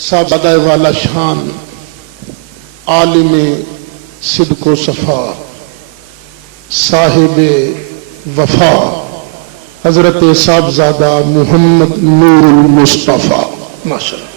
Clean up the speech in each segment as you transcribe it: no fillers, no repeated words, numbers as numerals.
سابدہ والا شان عالم صدق و صفا صاحب وفا حضرت صاحبزادہ محمد نور المصطفیٰ ماشاءاللہ.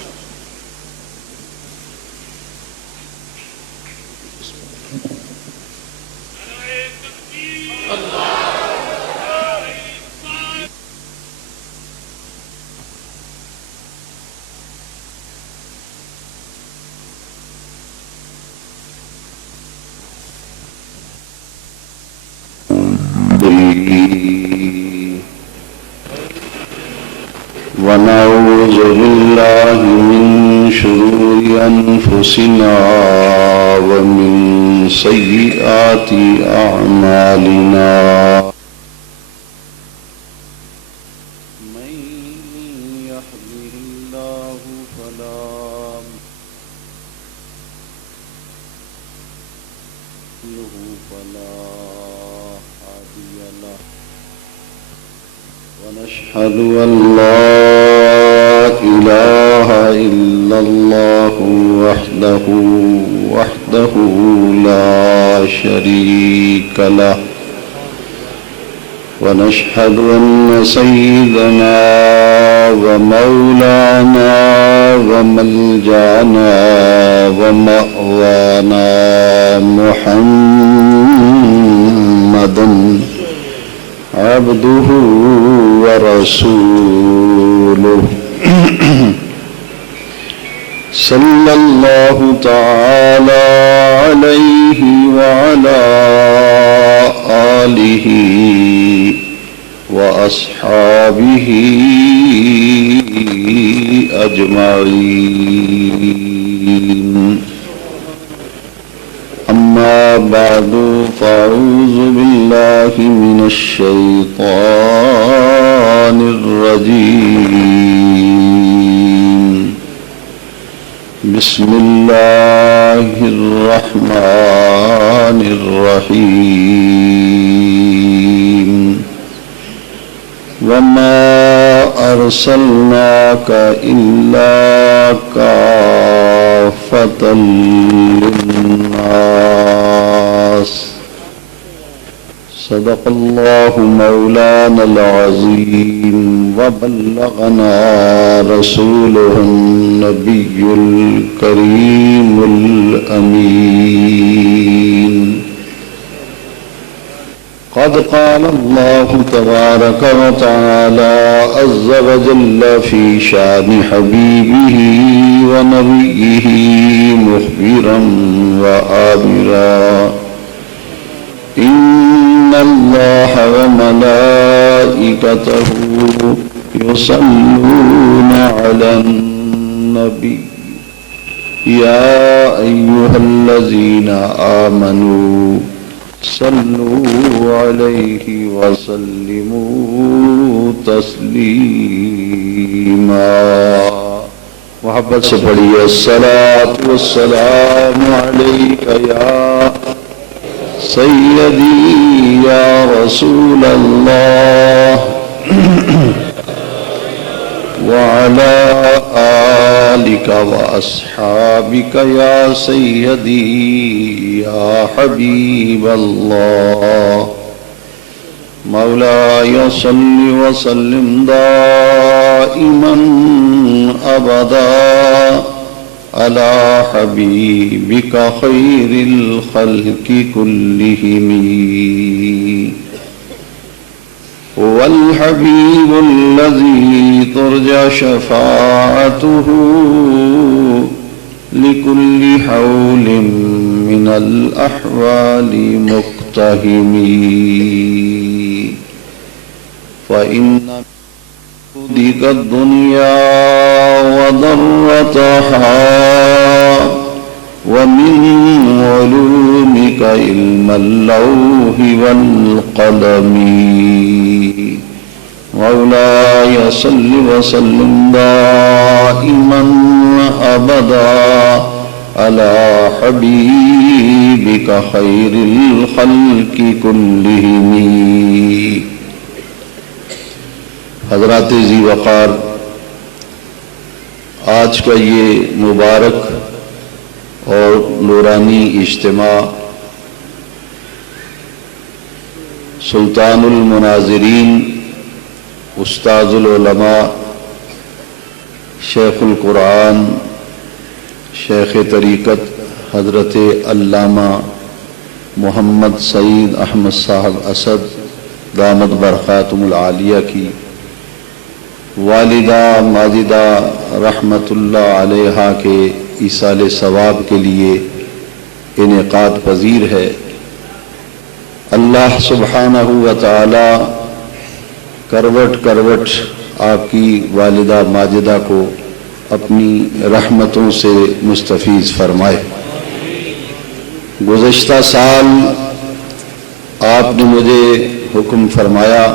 ونعوذ بالله من شرور أنفسنا ومن سيئات أعمالنا من يهده الله فلا هادي له ونشهد أن لا إله إلا الله وحده لا شريك له ونشهد أن سيدنا ومولانا وملجأنا ومأوانا محمدا عبده ورسوله صلى الله تعالى عليه وعلى آله وأصحابه أجمعين. أما بعد فأعوذ بالله من الشيطان الرجيم. بسم الله الرحمن الرحيم. وما أرسلناك إلا كافة للناس. صدق الله مولانا العظيم وبلغنا رسوله النبي الكريم الأمين. قد قال الله تبارك وتعالى عز وجل في شان حبيبه ونبيه مخبرا وآمرا: إن الله وملائكته يصلون على النبي يا أيها الذين آمنوا صلوا عليه وسلموا تسليما. محبت سے پڑھیے: الصلاة والسلام عليك يا سيدي يا رسول الله وعلى آلك وأصحابك يا سيدي يا حبيب الله. مولاي صل وسلم دائما أبدا على حبيبك خير الخلق كلهم. هو الحبيب الذي ترجى شفاعته لكل حول من الأحوال مقتهم. فإن ديك الدنيا وضرتها ومن علومك علم اللوح والقلم. مولاي صل وسلم دائما أبدا على حبيبك خير الخلق كلهم. حضرات ذی وقار آج کا یہ مبارک اور نورانی اجتماع سلطان المناظرین استاذ العلماء شیخ القرآن شیخ طریقت حضرت علامہ محمد سعید احمد صاحب اسد دامت برکاتہم العالیہ کی والدہ ماجدہ رحمت اللہ علیہا کے ایصال ثواب کے لیے انعقاد پذیر ہے۔ اللہ سبحانہ و تعالی کروٹ کروٹ آپ کی والدہ ماجدہ کو اپنی رحمتوں سے مستفیض فرمائے۔ گزشتہ سال آپ نے مجھے حکم فرمایا،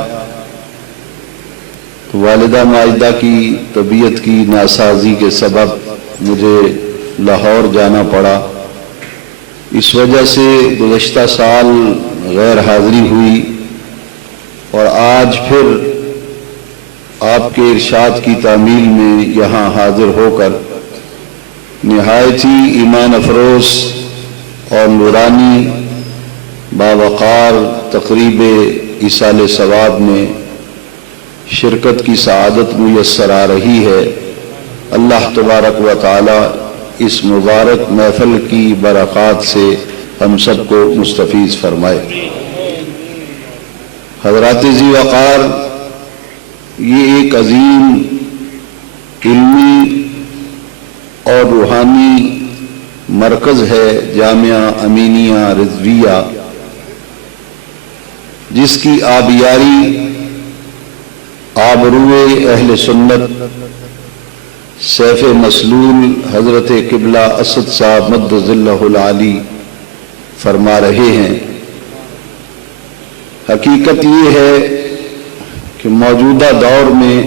والدہ ماجدہ کی طبیعت کی ناسازی کے سبب مجھے لاہور جانا پڑا، اس وجہ سے گزشتہ سال غیر حاضری ہوئی، اور آج پھر آپ کے ارشاد کی تعمیل میں یہاں حاضر ہو کر نہایت ہی ایمان افروز اور نورانی باوقار تقریب ایصال ثواب میں شرکت کی سعادت میسر آ رہی ہے۔ اللہ تبارک و تعالی اس مبارک محفل کی برکات سے ہم سب کو مستفیض فرمائے۔ حضرات ذی وقار، یہ ایک عظیم علمی اور روحانی مرکز ہے جامعہ امینیہ رضویہ، جس کی آبیاری آبروئے اہل سنت سیف مسلول حضرت قبلہ اسد صاحب مد ظلہ العالی فرما رہے ہیں۔ حقیقت یہ ہے کہ موجودہ دور میں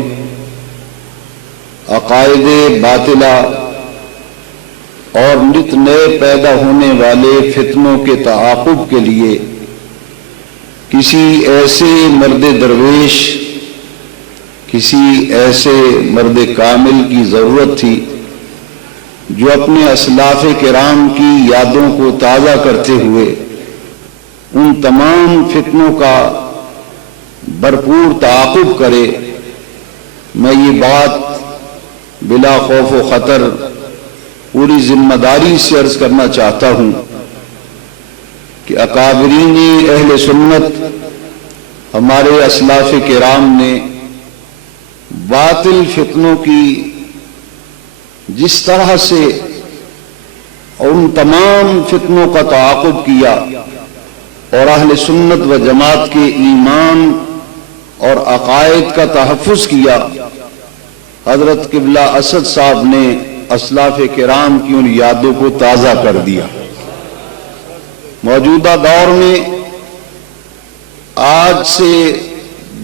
عقائد باطلہ اور نت نئے پیدا ہونے والے فتنوں کے تعاقب کے لیے کسی ایسے مرد درویش، کسی ایسے مرد کامل کی ضرورت تھی جو اپنے اسلاف کرام کی یادوں کو تازہ کرتے ہوئے ان تمام فتنوں کا بھرپور تعاقب کرے۔ میں یہ بات بلا خوف و خطر پوری ذمہ داری سے عرض کرنا چاہتا ہوں کہ اکابرین اہل سنت ہمارے اسلاف کرام نے باطل فتنوں کی جس طرح سے ان تمام فتنوں کا تعاقب کیا اور اہل سنت و جماعت کے ایمان اور عقائد کا تحفظ کیا، حضرت قبلہ اسد صاحب نے اسلاف کرام کی ان یادوں کو تازہ کر دیا۔ موجودہ دور میں آج سے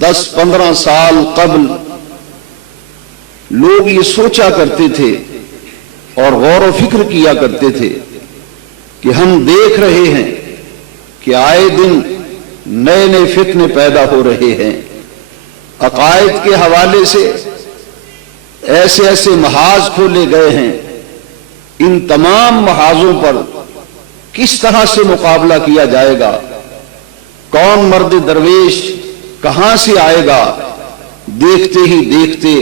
10-15 سال قبل لوگ یہ سوچا کرتے تھے اور غور و فکر کیا کرتے تھے کہ ہم دیکھ رہے ہیں کہ آئے دن نئے نئے فتنے پیدا ہو رہے ہیں، عقائد کے حوالے سے ایسے ایسے محاذ کھولے گئے ہیں، ان تمام محاذوں پر کس طرح سے مقابلہ کیا جائے گا، کون مرد درویش کہاں سے آئے گا؟ دیکھتے ہی دیکھتے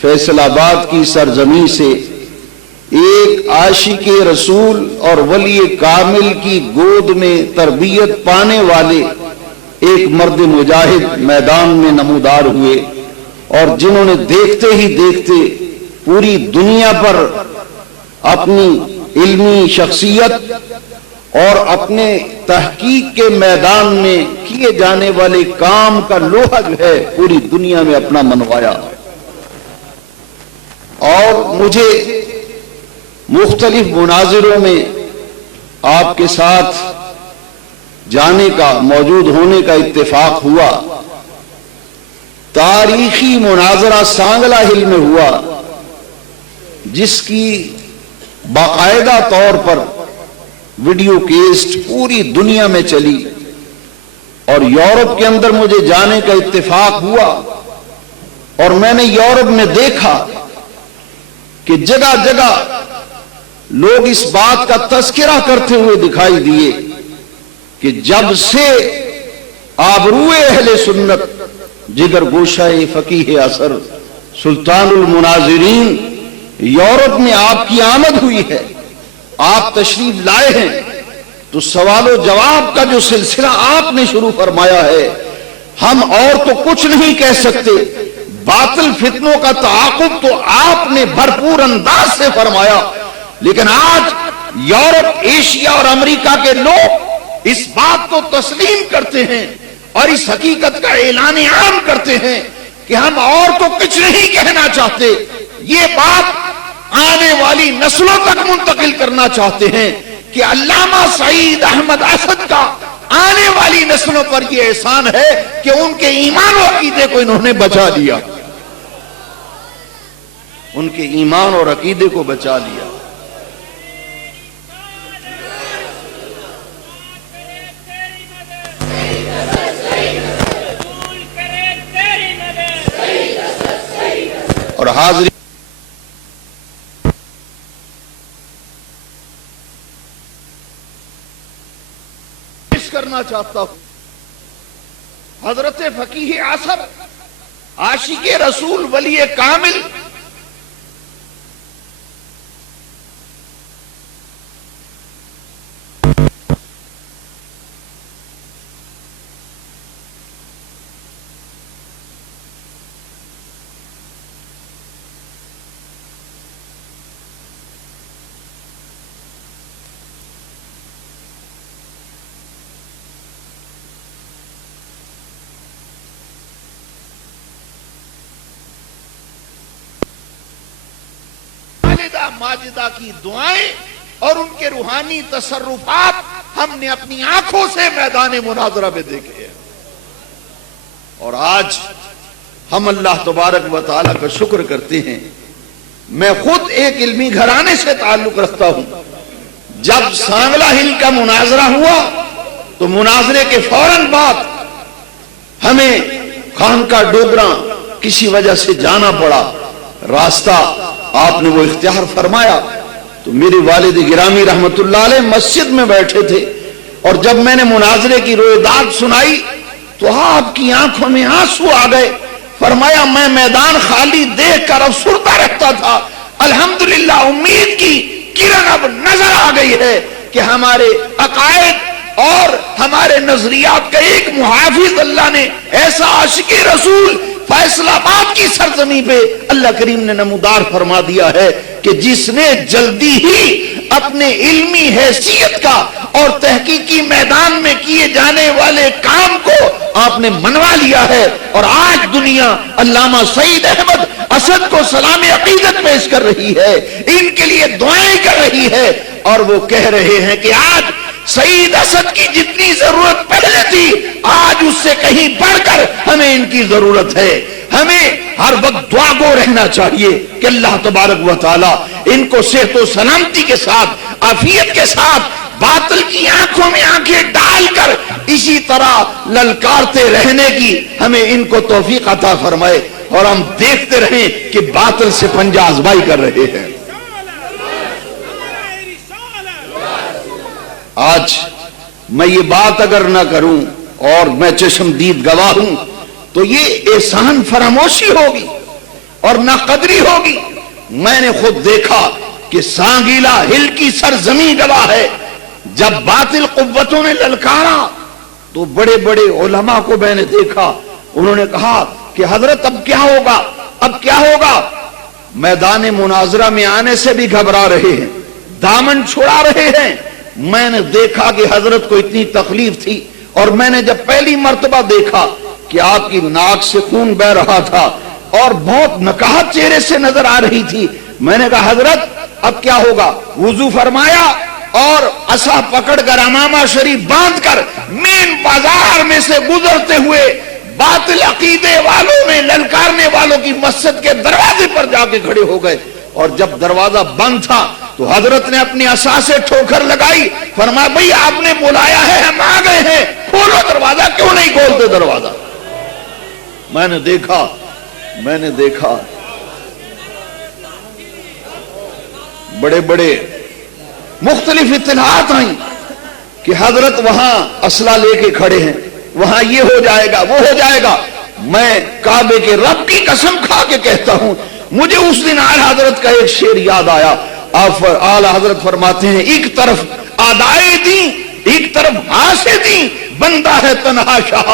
فیصل آباد کی سرزمین سے ایک عاشق رسول اور ولی کامل کی گود میں تربیت پانے والے ایک مرد مجاہد میدان میں نمودار ہوئے، اور جنہوں نے دیکھتے ہی دیکھتے پوری دنیا پر اپنی علمی شخصیت اور اپنے تحقیق کے میدان میں کیے جانے والے کام کا لوہا جو ہے پوری دنیا میں اپنا منوایا۔ اور مجھے مختلف مناظروں میں آپ کے ساتھ جانے کا، موجود ہونے کا اتفاق ہوا۔ تاریخی مناظرہ سانگلہ ہل میں ہوا، جس کی باقاعدہ طور پر ویڈیو کیسٹ پوری دنیا میں چلی، اور یورپ کے اندر مجھے جانے کا اتفاق ہوا، اور میں نے یورپ میں دیکھا کہ جگہ جگہ لوگ اس بات کا تذکرہ کرتے ہوئے دکھائی دیے کہ جب سے آبروئے اہل سنت جگر گوشہ فقیہ اثر سلطان المناظرین یورپ میں آپ کی آمد ہوئی ہے، آپ تشریف لائے ہیں، تو سوال و جواب کا جو سلسلہ آپ نے شروع فرمایا ہے، ہم اور تو کچھ نہیں کہہ سکتے، باطل فتنوں کا تعاقب تو آپ نے بھرپور انداز سے فرمایا، لیکن آج یورپ، ایشیا اور امریکہ کے لوگ اس بات کو تسلیم کرتے ہیں اور اس حقیقت کا اعلان عام کرتے ہیں کہ ہم اور تو کچھ نہیں کہنا چاہتے، یہ بات آنے والی نسلوں تک منتقل کرنا چاہتے ہیں کہ علامہ سعید احمد اسد کا آنے والی نسلوں پر یہ احسان ہے کہ ان کے ایمان و عقیدے کو انہوں نے بچا لیا، ان کے ایمان اور عقیدے کو بچا لیا۔ اور حاضرین کرنا چاہتا ہوں، حضرت فقیہ اعظم عاشق رسول ولی کامل ماجدہ کی دعائیں اور ان کے روحانی تصرفات ہم نے اپنی آنکھوں سے میدان مناظرہ میں دیکھے ہیں، اور آج ہم اللہ تبارک و تعالیٰ کا شکر کرتے ہیں۔ میں خود ایک علمی گھرانے سے تعلق رکھتا ہوں، جب سانگلہ ہل کا مناظرہ ہوا تو مناظرے کے فوراً بعد ہمیں خانقاہ ڈوگراں کسی وجہ سے جانا پڑا، راستہ آپ نے وہ اختیار فرمایا تو میرے والد گرامی رحمت اللہ علیہ مسجد میں بیٹھے تھے، اور جب میں نے مناظرے کی رویداد سنائی تو آپ کی آنکھوں میں آنسو آ گئے۔ فرمایا میں میدان خالی دیکھ کر افسردہ رہتا تھا، الحمدللہ امید کی کرن اب نظر آ گئی ہے کہ ہمارے عقائد اور ہمارے نظریات کا ایک محافظ اللہ نے، ایسا عاشق رسول فیصل آباد کی سرزمین پہ اللہ کریم نے نمودار فرما دیا ہے کہ جس نے جلدی ہی اپنے علمی حیثیت کا اور تحقیقی میدان میں کیے جانے والے کام کو آپ نے منوا لیا ہے، اور آج دنیا علامہ سعید احمد اسد کو سلام عقیدت پیش کر رہی ہے، ان کے لیے دعائیں کر رہی ہے، اور وہ کہہ رہے ہیں کہ آج سعید اسد کی جتنی ضرورت پہلے تھی آج اس سے کہیں بڑھ کر ہمیں ان کی ضرورت ہے۔ ہمیں ہر وقت دعا گو رہنا چاہیے کہ اللہ تبارک و تعالی ان کو صحت و سلامتی کے ساتھ، عافیت کے ساتھ، باطل کی آنکھوں میں آنکھیں ڈال کر اسی طرح للکارتے رہنے کی ہمیں ان کو توفیق عطا فرمائے، اور ہم دیکھتے رہیں کہ باطل سے پنجہ آزمائی کر رہے ہیں۔ آج میں یہ بات اگر نہ کروں اور میں چشم دید گواہ ہوں تو یہ احسان فراموشی ہوگی اور ناقدری ہوگی۔ میں نے خود دیکھا کہ سانگیلا ہل کی سرزمین گواہ ہے، جب باطل قوتوں نے للکارا تو بڑے بڑے علماء کو میں نے دیکھا، انہوں نے کہا کہ حضرت اب کیا ہوگا، اب کیا ہوگا؟ میدان مناظرہ میں آنے سے بھی گھبرا رہے ہیں، دامن چھڑا رہے ہیں۔ میں نے دیکھا کہ حضرت کو اتنی تکلیف تھی، اور میں نے جب پہلی مرتبہ دیکھا کہ آپ کی ناک سے خون بہ رہا تھا اور بہت نکاہت چہرے سے نظر آ رہی تھی، میں نے کہا حضرت اب کیا ہوگا؟ وضو فرمایا اور عصا پکڑ کر امامہ شریف باندھ کر مین بازار میں سے گزرتے ہوئے باطل عقیدے والوں میں للکارنے والوں کی مسجد کے دروازے پر جا کے کھڑے ہو گئے، اور جب دروازہ بند تھا تو حضرت نے اپنی عصا سے ٹھوکر لگائی، فرمایا بھئی آپ نے بلایا ہے، ہم آ گئے ہیں، کھولو دروازہ۔ کیوں نہیں کھولتے دروازہ؟ میں نے دیکھا بڑے بڑے مختلف اطلاعات آئیں کہ حضرت وہاں اسلحہ لے کے کھڑے ہیں، وہاں یہ ہو جائے گا وہ ہو جائے گا۔ میں کعبے کے رب کی قسم کھا کے کہتا ہوں، مجھے اس دن اعلی حضرت کا ایک شعر یاد آیا۔ اعلی حضرت فرماتے ہیں، ایک طرف آدائے دین، ایک طرف حاسدین، بندہ ہے تنہا شاہ،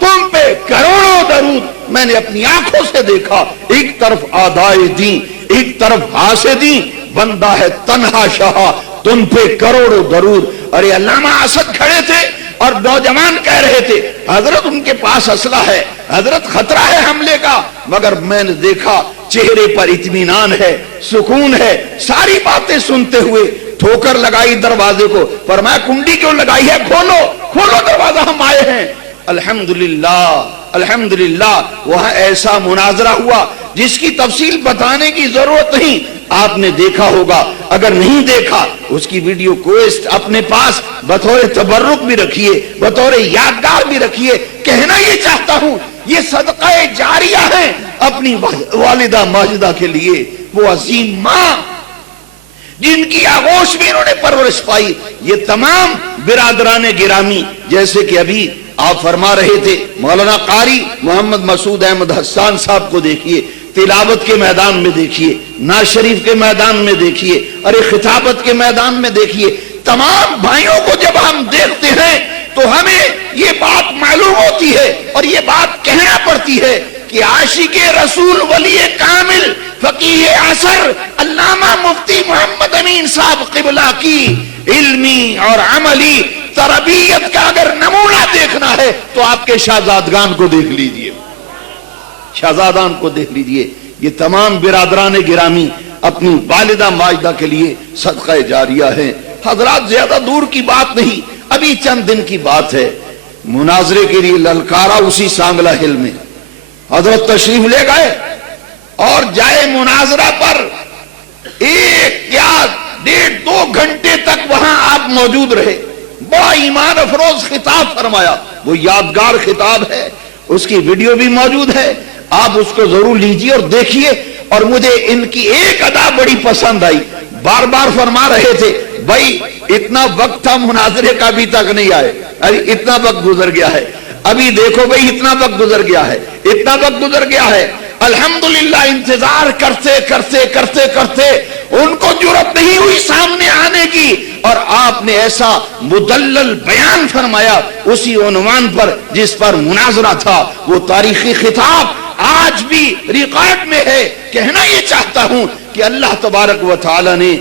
تم پہ کروڑوں درود میں نے اپنی آنکھوں سے دیکھا۔ ایک طرف آدائے دین، ایک طرف حاسدین، بندہ ہے تنہا شاہ، تم پہ کروڑوں درود۔ اور یہ علامہ اسد کھڑے تھے اور نوجوان کہہ رہے تھے، حضرت ان کے پاس اسلحہ ہے، حضرت خطرہ ہے حملے کا، مگر میں نے دیکھا چہرے پر اطمینان ہے، سکون ہے۔ ساری باتیں سنتے ہوئے ٹھوکر لگائی دروازے کو، فرمایا کنڈی کیوں لگائی ہے، کھولو کھولو دروازہ، ہم آئے ہیں۔ الحمدللہ الحمدللہ وہاں ایسا مناظرہ ہوا جس کی تفصیل بتانے کی ضرورت نہیں، آپ نے دیکھا ہوگا، اگر نہیں دیکھا اس کی ویڈیو کو اپنے پاس بطور تبرک بھی رکھیے، بطور یادگار بھی رکھیے۔ کہنا یہ چاہتا ہوں، یہ صدقہ جاریہ ہے اپنی والدہ ماجدہ کے لیے، وہ عظیم ماں جن کی آغوش میں انہوں نے پرورش پائی۔ یہ تمام برادران گرامی، جیسے کہ ابھی آپ فرما رہے تھے، مولانا قاری محمد مسعود احمد حسان صاحب کو دیکھیے، تلاوت کے میدان میں دیکھیے، نعت شریف کے میدان میں دیکھیے، اور خطابت کے میدان میں دیکھیے۔ تمام بھائیوں کو جب ہم دیکھتے ہیں تو ہمیں یہ بات معلوم ہوتی ہے اور یہ بات کہنا پڑتی ہے کہ عاشق رسول ولی کامل فقیہ عصر علامہ مفتی محمد امین صاحب قبلہ کی علمی اور عملی تربیت کا اگر نمونہ دیکھنا ہے تو آپ کے شہزادگان کو دیکھ لیجئے، شہزادان کو دیکھ لیجئے۔ یہ تمام برادران گرامی اپنی والدہ ماجدہ کے لیے صدقہ جاریہ ہیں۔ حضرات زیادہ دور کی بات نہیں، ابھی چند دن کی بات ہے، مناظرے کے لیے للکارا اسی سانگلہ ہل میں حضرت تشریف لے گئے اور جائے مناظرہ پر 1 یا 1.5-2 گھنٹے تک وہاں آپ موجود رہے، بڑا ایمان افروز خطاب فرمایا۔ وہ یادگار خطاب ہے، اس کی ویڈیو بھی موجود ہے، آپ اس کو ضرور لیجئے اور دیکھیے۔ اور مجھے ان کی ایک ادا بڑی پسند آئی، بار بار فرما رہے تھے، بھائی اتنا وقت تھا مناظرے کا ابھی تک نہیں آئے، ارے اتنا وقت گزر گیا ہے، ابھی دیکھو بھئی اتنا وقت گزر گیا ہے، اتنا وقت گزر گیا ہے۔ الحمدللہ انتظار کرتے کرتے کرتے کرتے ان کو جرأت نہیں ہوئی سامنے آنے کی، اور آپ نے ایسا مدلل بیان فرمایا اسی عنوان پر جس پر مناظرہ تھا۔ وہ تاریخی خطاب آج بھی ریکارڈ میں ہے۔ کہنا یہ چاہتا ہوں کہ اللہ تبارک و تعالی نے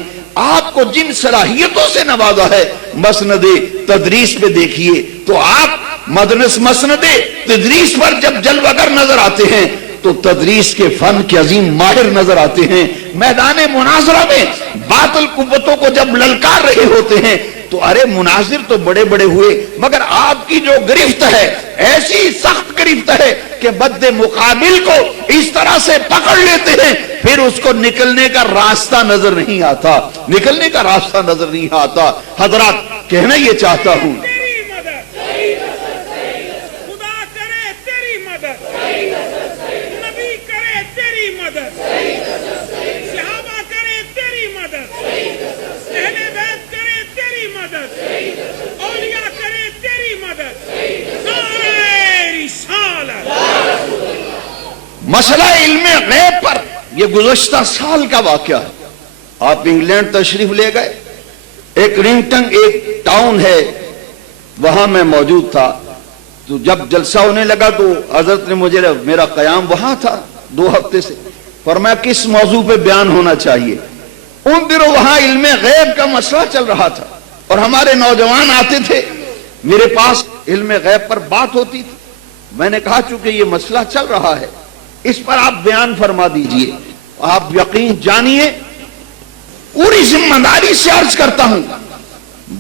آپ کو جن صلاحیتوں سے نوازا ہے، مسند تدریس پہ دیکھیے تو آپ مسند تدریس پر جب جلوگر نظر آتے ہیں تو تدریس کے فن کے عظیم ماہر نظر آتے ہیں۔ میدان مناظرہ میں باطل قوتوں کو جب للکار رہے ہوتے ہیں تو ارے مناظر تو بڑے بڑے ہوئے، مگر آپ کی جو گرفت ہے ایسی سخت گرفت ہے کہ بد مقابل کو اس طرح سے پکڑ لیتے ہیں، پھر اس کو نکلنے کا راستہ نظر نہیں آتا، نکلنے کا راستہ نظر نہیں آتا۔ حضرات کہنا یہ چاہتا ہوں، مسئلہ علم غیب پر یہ گزشتہ سال کا واقعہ ہے۔ آپ انگلینڈ تشریف لے گئے، ایک رنگٹن ایک ٹاؤن ہے، وہاں میں موجود تھا۔ تو جب جلسہ ہونے لگا تو حضرت نے مجھے، میرا قیام وہاں تھا 2 ہفتے سے، فرمایا کس موضوع پہ بیان ہونا چاہیے۔ ان دنوں وہاں علم غیب کا مسئلہ چل رہا تھا اور ہمارے نوجوان آتے تھے، میرے پاس علم غیب پر بات ہوتی تھی۔ میں نے کہا چونکہ یہ مسئلہ چل رہا ہے اس پر آپ بیان فرما دیجئے۔ آپ یقین جانیے، پوری ذمہ داری سے عرض کرتا ہوں،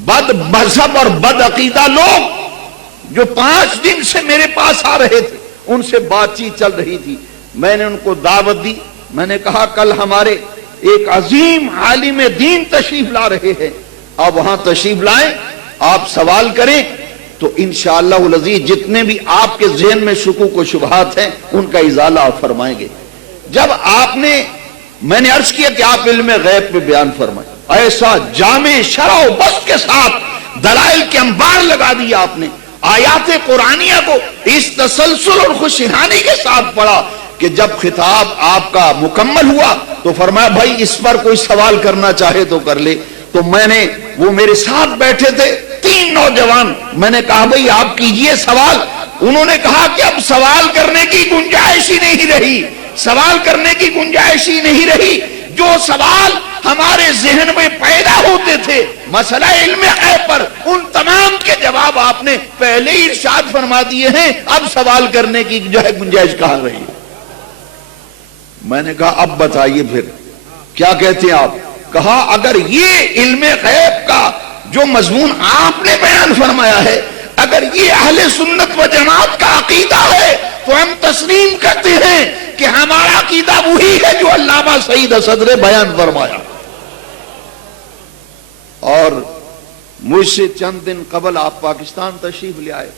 بد مذہب اور بد عقیدہ لوگ جو 5 دن سے میرے پاس آ رہے تھے، ان سے بات چیت چل رہی تھی۔ میں نے ان کو دعوت دی، میں نے کہا کل ہمارے ایک عظیم عالم دین تشریف لا رہے ہیں، آپ وہاں تشریف لائیں، آپ سوال کریں تو انشاءاللہ العزیز جتنے بھی آپ کے ذہن میں شکوک و شبہات ہیں ان کا ازالہ آپ فرمائیں گے۔ جب آپ نے میں نے عرض کیا کہ آپ علم غیب پہ بیان فرمائیں. ایسا جامع شرح و بسط کے ساتھ دلائل کے انبار لگا دیا آپ نے. آیات قرآنیہ کو اس تسلسل اور خوشحانی کے ساتھ پڑھا کہ جب خطاب آپ کا مکمل ہوا تو فرمایا بھائی اس پر کوئی سوال کرنا چاہے تو کر لے. تو میں نے, وہ میرے ساتھ بیٹھے تھے 3 نوجوان, میں نے کہا بھائی آپ کیجئے سوال. انہوں نے کہا کہ اب سوال کرنے کی گنجائش ہی نہیں رہی, سوال کرنے کی گنجائش ہی نہیں رہی. جو سوال ہمارے ذہن میں پیدا ہوتے تھے مسئلہ علم غیب پر, ان تمام کے جواب آپ نے پہلے ہی ارشاد فرما دیے ہیں. اب سوال کرنے کی جو ہے گنجائش کہاں رہی. میں نے کہا اب بتائیے پھر کیا کہتے ہیں آپ. کہا اگر یہ علم غیب کا جو مضمون آپ نے بیان فرمایا ہے, اگر یہ اہل سنت و جماعت کا عقیدہ ہے تو ہم تسلیم کرتے ہیں کہ ہمارا عقیدہ وہی ہے جو علامہ سعید اسد نے بیان فرمایا. اور مجھ سے چند دن قبل آپ پاکستان تشریف لے آئے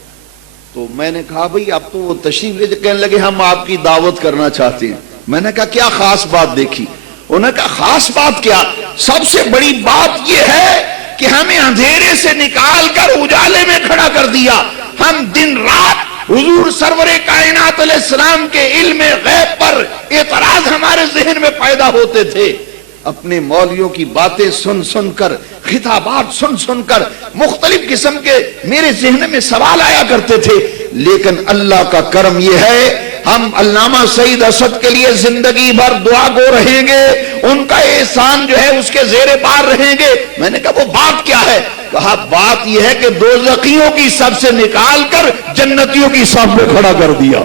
تو میں نے کہا بھئی اب تو وہ تشریف لے, کہنے لگے ہم آپ کی دعوت کرنا چاہتے ہیں. میں نے کہا کیا خاص بات دیکھی. انہوں نے کہا خاص بات کیا, سب سے بڑی بات یہ ہے کہ ہمیں اندھیرے سے نکال کر اجالے میں کھڑا کر دیا. ہم دن رات حضور سرور کائنات علیہ السلام کے علم غیب پر اعتراض ہمارے ذہن میں پیدا ہوتے تھے. اپنے مولویوں کی باتیں سن سن کر, خطابات سن سن کر مختلف قسم کے میرے ذہن میں سوال آیا کرتے تھے. لیکن اللہ کا کرم یہ ہے ہم علامہ سعید اسد کے لیے زندگی بھر دعا گو رہیں گے, ان کا احسان جو ہے اس کے زیر بار رہیں گے. میں نے کہا وہ بات کیا ہے. کہا بات یہ ہے کہ دوزخیوں کی صف سے نکال کر جنتیوں کی صف میں کھڑا کر دیا,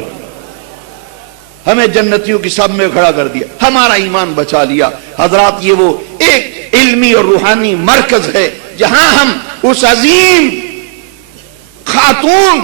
ہمیں جنتیوں کی صف میں کھڑا کر دیا, ہمارا ایمان بچا لیا. حضرات یہ وہ ایک علمی اور روحانی مرکز ہے جہاں ہم اس عظیم خاتون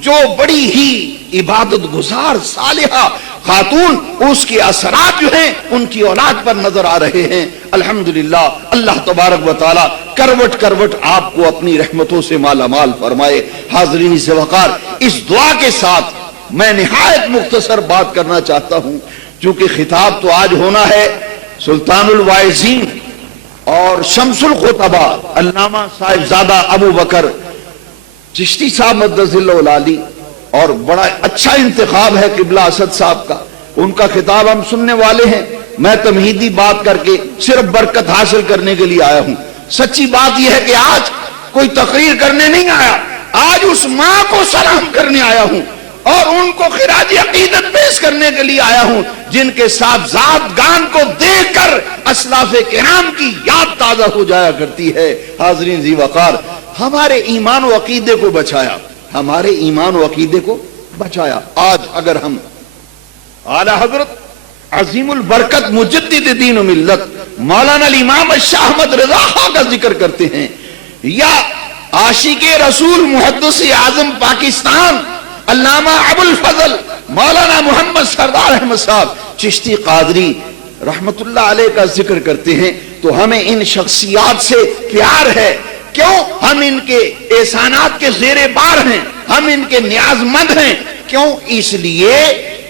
جو بڑی ہی عبادت گزار صالحہ خاتون, اس کے اثرات جو ہیں ان کی اولاد پر نظر آ رہے ہیں. الحمدللہ اللہ تبارک و تعالی کروٹ کروٹ آپ کو اپنی رحمتوں سے مالا مال فرمائے. حاضرین سے وقار, اس دعا کے ساتھ میں نہایت مختصر بات کرنا چاہتا ہوں چونکہ خطاب تو آج ہونا ہے سلطان الواعظین اور شمس الخطباء علامہ صاحبزادہ ابو بکر چشتی صاحب مدث اللہ العالی, اور بڑا اچھا انتخاب ہے قبلہ اسد صاحب کا. ان کا خطاب ہم سننے والے ہیں. میں تمہیدی بات کر کے صرف برکت حاصل کرنے کے لیے آیا ہوں. سچی بات یہ ہے کہ آج کوئی تقریر کرنے نہیں آیا, آج اس ماں کو سلام کرنے آیا ہوں اور ان کو خراج عقیدت پیش کرنے کے لیے آیا ہوں جن کے صاحبزادگان کو دیکھ کر اسلاف کرام کی یاد تازہ ہو جایا کرتی ہے. حاضرین ذی وقار, ہمارے ایمان و عقیدے کو بچایا, ہمارے ایمان و عقیدے کو بچایا. آج اگر ہم اعلی حضرت عظیم البرکت مجدد دین و ملت مولانا الامام شاہ احمد رضا خان کا ذکر کرتے ہیں, یا عاشق رسول محدث اعظم پاکستان علامہ ابو الفضل مولانا محمد سردار احمد صاحب چشتی قادری رحمت اللہ علیہ کا ذکر کرتے ہیں, تو ہمیں ان شخصیات سے پیار ہے. کیوں؟ ہم ان کے احسانات کے زیر بار ہیں, ہم ان کے نیاز مند ہیں. کیوں؟ اس لیے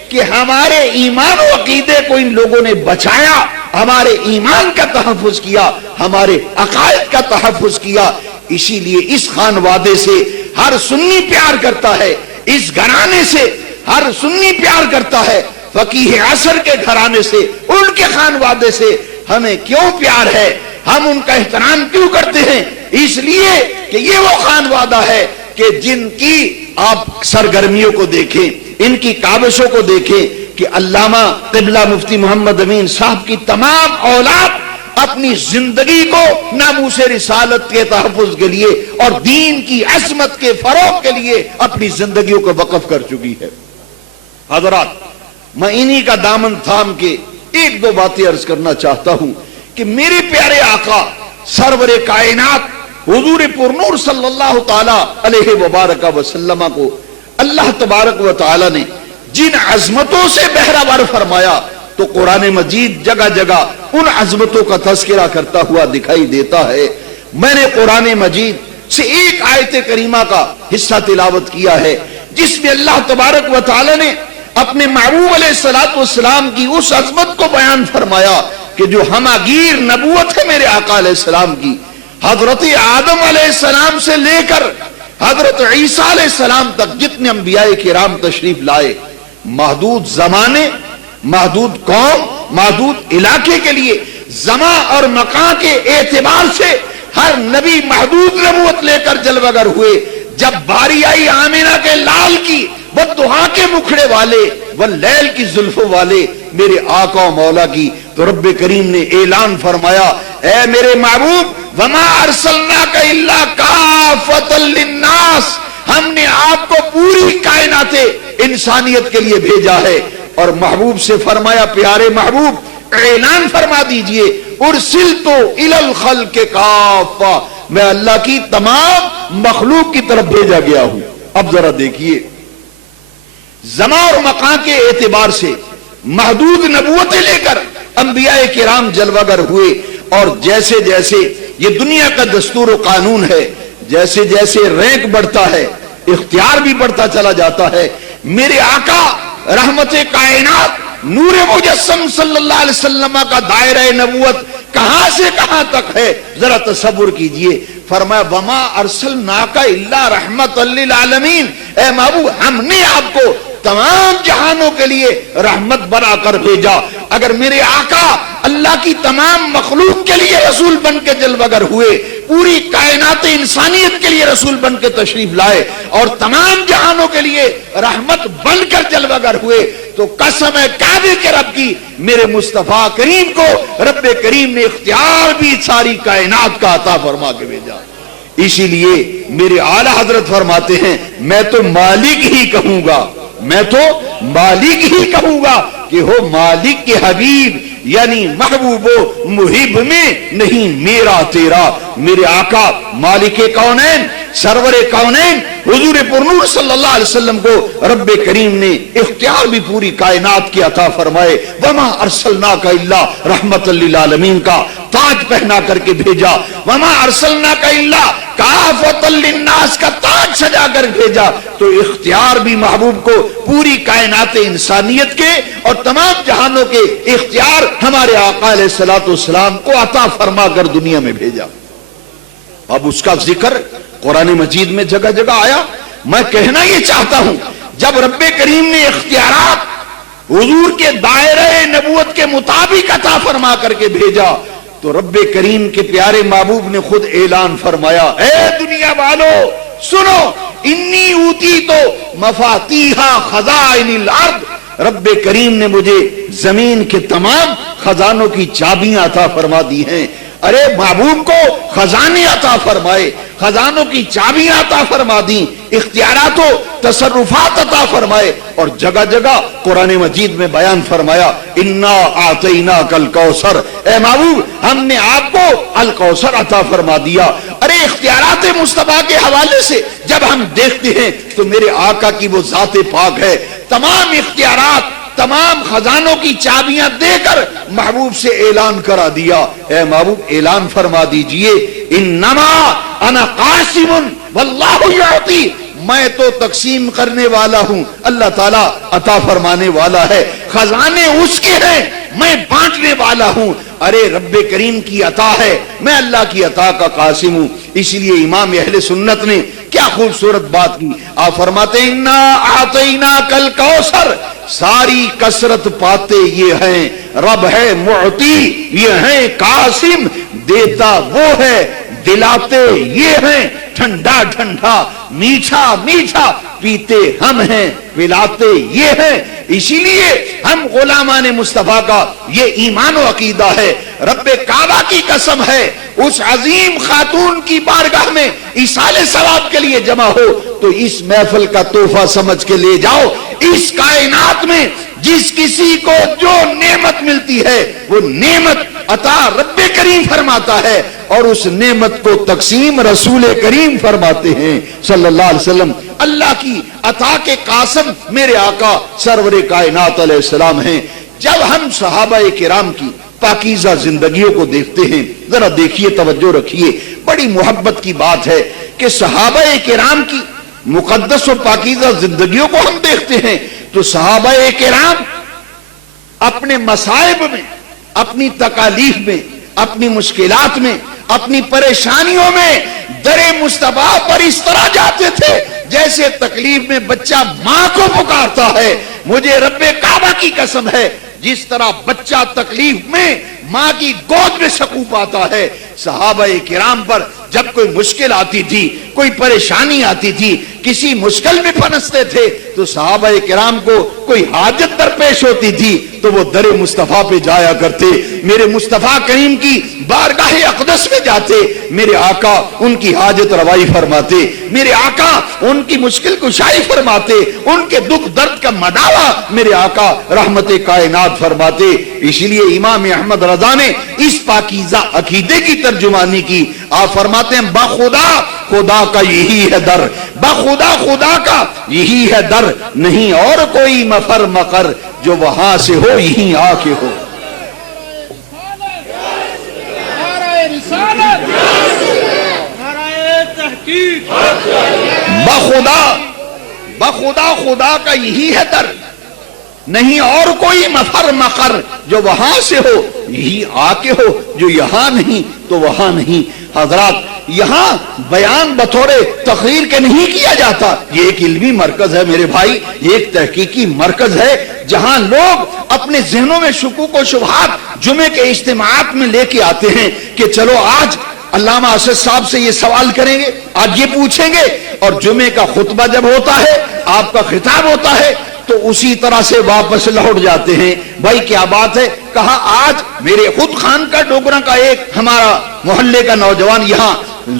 کہ ہمارے ایمان و عقیدے کو ان لوگوں نے بچایا, ہمارے ایمان کا تحفظ کیا, ہمارے عقائد کا تحفظ کیا. اسی لیے اس خانوادے سے ہر سنی پیار کرتا ہے, اس گھرانے سے ہر سنی پیار کرتا ہے. فقیہ عصر کے گھرانے سے, ان کے خانوادے سے ہمیں کیوں پیار ہے, ہم ان کا احترام کیوں کرتے ہیں؟ اس لیے کہ یہ وہ خانوادہ ہے کہ جن کی آپ سرگرمیوں کو دیکھیں, ان کی کاوشوں کو دیکھیں کہ علامہ قبلہ مفتی محمد امین صاحب کی تمام اولاد اپنی زندگی کو ناموس رسالت کے تحفظ کے لیے اور دین کی عظمت کے فروغ کے لیے اپنی زندگیوں کو وقف کر چکی ہے. حضرات, میں انہی کا دامن تھام کے ایک دو باتیں عرض کرنا چاہتا ہوں کہ میرے پیارے آقا سرور کائنات حضور پرنور صلی اللہ تعالی علیہ وبارک وسلم کو اللہ تبارک و تعالی نے جن عظمتوں سے بہرہ فرمایا تو قرآن مجید جگہ جگہ ان عظمتوں کا تذکرہ کرتا ہوا دکھائی دیتا ہے. میں نے قرآن مجید سے ایک آیت کریمہ کا حصہ تلاوت کیا ہے جس میں اللہ تبارک و تعالی نے اپنے محبوب علیہ السلام کی اس عظمت کو بیان فرمایا کہ جو ہماگیر نبوت ہے میرے آقا علیہ السلام کی، حضرت آدم علیہ السلام سے لے کر حضرت عیسیٰ علیہ السلام تک جتنے انبیاء کرام تشریف لائے، محدود زمانے، محدود قوم، محدود علاقے کے لیے زمان اور مکان کے اعتبار سے ہر نبی محدود نبوت لے کر جلوہ گر ہوئے۔ جب باری آئی آمینہ کے لال کی، والضحیٰ کے مکھڑے والے، واللیل کی زلفوں والے میرے آقا و مولا کی، تو رب کریم نے اعلان فرمایا، اے میرے محبوب وما ارسلناک الا کافۃ للناس، ہم نے آپ کو پوری کائنات انسانیت کے لیے بھیجا ہے۔ اور محبوب سے فرمایا، پیارے محبوب اعلان فرما دیجئے، ارسلت الی الخلق کافۃ، میں اللہ کی تمام مخلوق کی طرف بھیجا گیا ہوں۔ اب ذرا دیکھیے، زمان اور مکان کے اعتبار سے محدود نبوتیں لے کر انبیاء کرام جلوہ گر ہوئے، اور جیسے جیسے یہ دنیا کا دستور و قانون ہے، جیسے جیسے رینک بڑھتا ہے، اختیار بھی بڑھتا چلا جاتا ہے، میرے آقا رحمت کائنات نور مجسم صلی اللہ علیہ وسلم کا دائرہ نبوت کہاں سے کہاں تک ہے، ذرا تصور کیجئے۔ فرمایا وما ارسلناک الا رحمت للعالمین، اے محبوب ہم نے آپ کو تمام جہانوں کے لیے رحمت بنا کر بھیجا۔ اگر میرے آقا اللہ کی تمام مخلوق کے لیے رسول بن کے جلوہ گر ہوئے، پوری کائنات انسانیت کے لیے رسول بن کے تشریف لائے، اور تمام جہانوں کے لیے رحمت بن کر جلوہ گر ہوئے، تو قسم ہے کعبے کے رب کی، میرے مصطفیٰ کریم کو رب کریم نے اختیار بھی ساری کائنات کا عطا فرما کے بھیجا۔ اسی لیے میرے اعلیٰ حضرت فرماتے ہیں، میں تو مالک ہی کہوں گا، میں تو مالک ہی کہوں گا کہ ہو مالک کے حبیب، یعنی محبوب و محب میں نہیں میرا تیرا۔ میرے آقا مالک کونین، سرور کونین حضور پرنور صلی اللہ علیہ وسلم کو رب کریم نے اختیار بھی پوری کائنات کی عطا فرمائے۔ وما ارسلناک الا رحمت للعالمین کا تاج پہنا کر کے بھیجا، وما ارسلناک الا کافۃ للناس کا تاج سجا کر بھیجا، تو اختیار بھی محبوب کو پوری کائنات انسانیت کے اور تمام جہانوں کے اختیار ہمارے آقا علیہ السلام کو عطا فرما کر دنیا میں بھیجا۔ اب اس کا ذکر قرآن مجید میں جگہ جگہ آیا۔ میں کہنا یہ چاہتا ہوں، جب رب کریم نے اختیارات حضور کے دائرہ نبوت کے مطابق عطا فرما کر کے بھیجا، تو رب کریم کے پیارے محبوب نے خود اعلان فرمایا، اے دنیا والو سنو، انی اوتی تو مفاتیحا خزائن الارض، رب کریم نے مجھے زمین کے تمام خزانوں کی چابیاں عطا فرما دی ہیں۔ ارے محبوب کو خزانے عطا فرمائے، خزانوں کی چابیاں عطا فرما دی، اختیارات و تصرفات عطا فرمائے، اور جگہ جگہ قرآن مجید میں بیان فرمایا، انا اعطیناک الکوثر، اے محبوب ہم نے آپ کو الکوثر عطا فرما دیا۔ ارے اختیارات مصطفیٰ کے حوالے سے جب ہم دیکھتے ہیں تو میرے آقا کی وہ ذات پاک ہے، تمام اختیارات، تمام خزانوں کی چابیاں دے کر محبوب سے اعلان کرا دیا، اے محبوب اعلان فرما دیجئے، انما انا قاسم واللہ یعطی، میں تو تقسیم کرنے والا ہوں، اللہ تعالیٰ عطا فرمانے والا ہے، خزانے اس کے ہیں، میں بانٹنے والا ہوں۔ ارے رب کریم کی عطا ہے، میں اللہ کی عطا کا قاسم ہوں۔ اسی لیے امام اہل سنت نے کیا خوبصورت بات کی، آپ فرماتے ہیں انا اعطیناک الکوثر، ساری کثرت پاتے یہ ہیں، رب ہے معطی، یہ ہیں قاسم، دیتا وہ ہے، دلاتے یہ ہیں، ٹھنڈا ٹھنڈا میٹھا میٹھا پیتے ہم ہیں، پلاتے یہ ہیں۔ اسی لیے ہم غلامان مصطفیٰ کا یہ ایمان و عقیدہ ہے۔ رب کعبہ کی قسم ہے، اس عظیم خاتون کی بارگاہ میں ایصال ثواب کے لیے جمع ہو تو اس محفل کا تحفہ سمجھ کے لے جاؤ۔ اس کائنات میں جس کسی کو جو نعمت ملتی ہے وہ نعمت عطا رب کریم فرماتا ہے، اور اس نعمت کو تقسیم رسول کریم فرماتے ہیں صلی اللہ علیہ وسلم۔ اللہ کی عطا کے قاسم میرے آقا سرور کائنات علیہ السلام ہیں۔ جب ہم صحابہ کرام کی پاکیزہ زندگیوں کو دیکھتے ہیں، ذرا دیکھیے، توجہ رکھیے، بڑی محبت کی بات ہے کہ صحابہ کرام کی مقدس و پاکیزہ زندگیوں کو ہم دیکھتے ہیں، تو صحابہ کرام اپنے مصائب میں، اپنی تکالیف میں، اپنی مشکلات میں، اپنی پریشانیوں میں در مصطفیٰ پر اس طرح جاتے تھے جیسے تکلیف میں بچہ ماں کو پکارتا ہے۔ مجھے رب کعبہ کی قسم ہے، جس طرح بچہ تکلیف میں ماں کی گود میں سکون پاتا ہے، صحابہ کرام پر جب کوئی مشکل آتی تھی، کوئی پریشانی آتی تھی، کسی مشکل میں پھنستے تھے تو صحابہ کرام کو کوئی حاجت درپیش ہوتی تھی تو وہ در مصطفیٰ پہ جایا کرتے، میرے مصطفیٰ کریم کی بارگاہ اقدس میں جاتے، میرے آقا ان کی حاجت روائی فرماتے، میرے آقا ان کی مشکل کشائی فرماتے، ان کے دکھ درد کا مداوا میرے آقا رحمت کائنات فرماتے۔ اسی لیے امام احمد رضا نے اس پاکیزہ عقیدے کی ترجمانی کی، آپ فرماتے ہیں بخدا خدا کا یہی ہے در، بخدا خدا کا یہی ہے در، نہیں اور کوئی مفر مقر جو وہاں سے ہو یہیں آ کے ہو۔ بخدا بخدا خدا کا یہی ہے در، نہیں اور کوئی مفر مقر جو وہاں سے ہو یہی آ کے ہو، جو یہاں نہیں تو وہاں نہیں۔ حضرات یہاں بیان بطور تقریر کے نہیں کیا جاتا، یہ ایک علمی مرکز ہے میرے بھائی، یہ ایک تحقیقی مرکز ہے جہاں لوگ اپنے ذہنوں میں شکوک و شبہات جمعے کے اجتماعات میں لے کے آتے ہیں کہ چلو آج علامہ اسد صاحب سے یہ سوال کریں گے، آج یہ پوچھیں گے، اور جمعے کا خطبہ جب ہوتا ہے، آپ کا خطاب ہوتا ہے تو اسی طرح سے واپس لوٹ جاتے ہیں۔ بھائی کیا بات ہے؟ کہا آج میرے خود خان کا ڈوگرا کا ایک ہمارا محلے کا نوجوان یہاں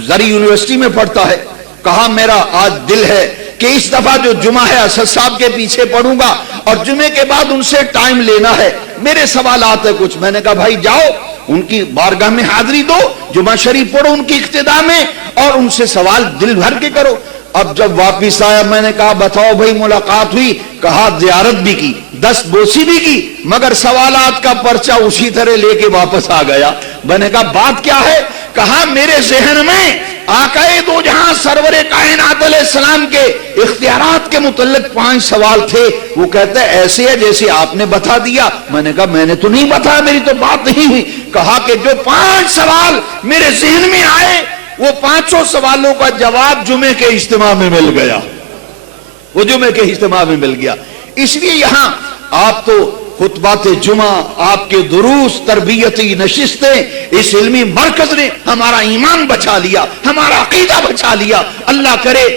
زری یونیورسٹی میں پڑھتا ہے، کہا میرا آج دل ہے کہ اس دفعہ جو جمعہ ہے اسد صاحب کے پیچھے پڑھوں گا اور جمعے کے بعد ان سے ٹائم لینا ہے، میرے سوالات ہیں کچھ۔ میں نے کہا بھائی جاؤ ان کی بارگاہ میں حاضری دو، جمعہ شریف پڑھو ان کی اقتداء میں اور ان سے سوال دل بھر کے کرو۔ اب جب واپس آیا میں نے کہا بتاؤ بھائی ملاقات ہوئی؟ کہا زیارت بھی کی، دست بوسی بھی کی، مگر سوالات کا پرچہ اسی طرح لے کے واپس آ گیا۔ میں نے کہا بات کیا ہے؟ کہا میرے ذہن میں آقا دو جہاں سرور کائنات علیہ السلام کے اختیارات کے متعلق 5 سوال تھے، وہ کہتا ہے ایسے ہے جیسے آپ نے بتا دیا۔ میں نے کہا میں نے تو نہیں بتایا، میری تو بات نہیں ہوئی۔ کہا کہ جو 5 سوال میرے ذہن میں آئے وہ 5 سوالوں کا جواب جمعے کے اجتماع میں مل گیا، وہ جمعے کے اجتماع میں مل گیا۔ اس لیے یہاں آپ تو خطبات جمعہ، آپ کے دروس، تربیتی نشستیں، اس علمی مرکز نے ہمارا ایمان بچا لیا، ہمارا عقیدہ بچا لیا۔ اللہ کرے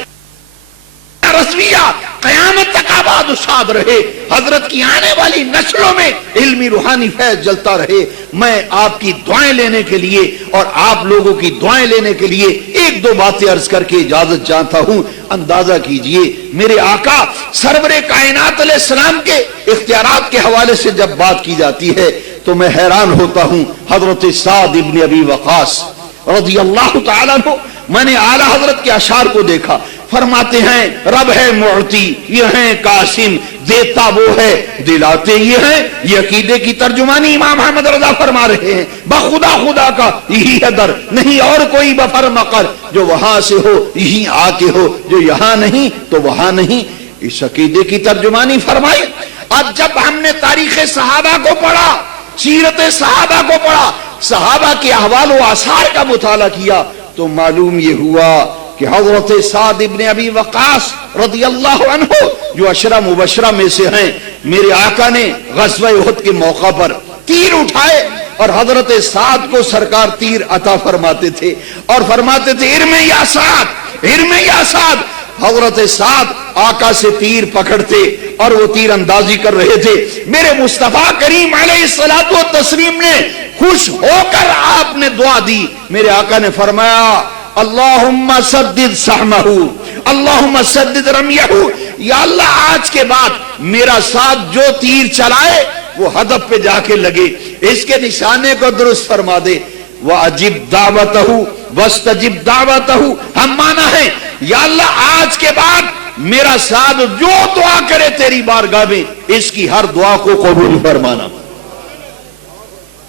رسویہ قیامت تک آباد و شاد رہے، حضرت کی آنے والی نسلوں میں علمی روحانی فیض جلتا رہے۔ میں آپ کی دعائیں لینے کے لیے اور آپ لوگوں کی دعائیں لینے کے لیے 1-2 باتیں عرض کر کے اجازت چاہتا ہوں۔ اندازہ کیجئے میرے آقا سرور کائنات علیہ السلام کے اختیارات کے حوالے سے جب بات کی جاتی ہے تو میں حیران ہوتا ہوں۔ حضرت سعد ابن ابی وقاص رضی اللہ تعالیٰ عنہ، میں نے اعلیٰ حضرت کے اشعار کو دیکھا، فرماتے ہیں رب ہے معطی یہ ہے قاسم، دیتا وہ ہے دلاتے یہ ہیں۔ یہ عقیدے کی ترجمانی امام احمد رضا فرما رہے ہیں، بخدا خدا کا یہی ہے در، نہیں اور کوئی بفر مقر جو وہاں سے ہو یہی آ کے ہو، جو یہاں نہیں تو وہاں نہیں۔ اس عقیدے کی ترجمانی فرمائی۔ اب جب ہم نے تاریخ صحابہ کو پڑھا، سیرت صحابہ کو پڑھا، صحابہ کے احوال و آثار کا مطالعہ کیا تو معلوم یہ ہوا کہ حضرت سعد ابن ابی وقاص رضی اللہ عنہ جو 10 مبشرہ میں سے ہیں، میرے آقا نے غزوہ احد کے موقع پر تیر اٹھائے اور حضرت سعد کو سرکار تیر عطا فرماتے تھے اور فرماتے تھے ارمی یا سعد، ارمی یا سعد۔ حضرت سعد آقا سے تیر پکڑتے اور وہ تیر اندازی کر رہے تھے۔ میرے مصطفیٰ کریم علیہ الصلوۃ والتسلیم نے خوش ہو کر آپ نے دعا دی، میرے آقا نے فرمایا اللہم سدد سہمہ، اللہم سدد رمیہ، یا اللہ آج کے بعد میرا ساتھ جو تیر چلائے وہ ہدف پہ جا کے لگے، اس کے نشانے کو درست فرما دے۔ وَأَجِبْ دَعْوَتَهُ وَاسْتَجِبْ دَعْوَتَهُ، ہم مانا ہے یا اللہ آج کے بعد میرا ساتھ جو دعا کرے تیری بارگاہ میں اس کی ہر دعا کو قبول فرمانا،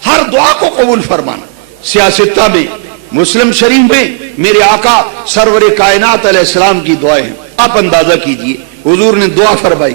ہر دعا کو قبول فرمانا۔ سیاستہ میں مسلم شریف میں میرے آقا سرور کائنات علیہ السلام کی دعائیں ہیں، آپ اندازہ کیجئے حضور نے دعا فرمائی